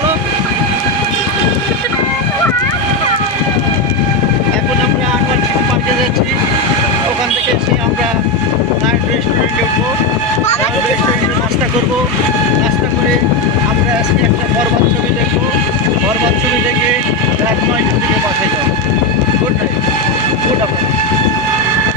বলো। এখন আমরা আনোয়ার সিটি পার্কে যাচ্ছি। ওখান থেকে এসে আমরা নাইট রেস্টুরেন্টে উঠবো। নাইট রেস্টুরেন্টে নাস্তা করবো। নাস্তা করে আমরা আজকে একটা বরবাদ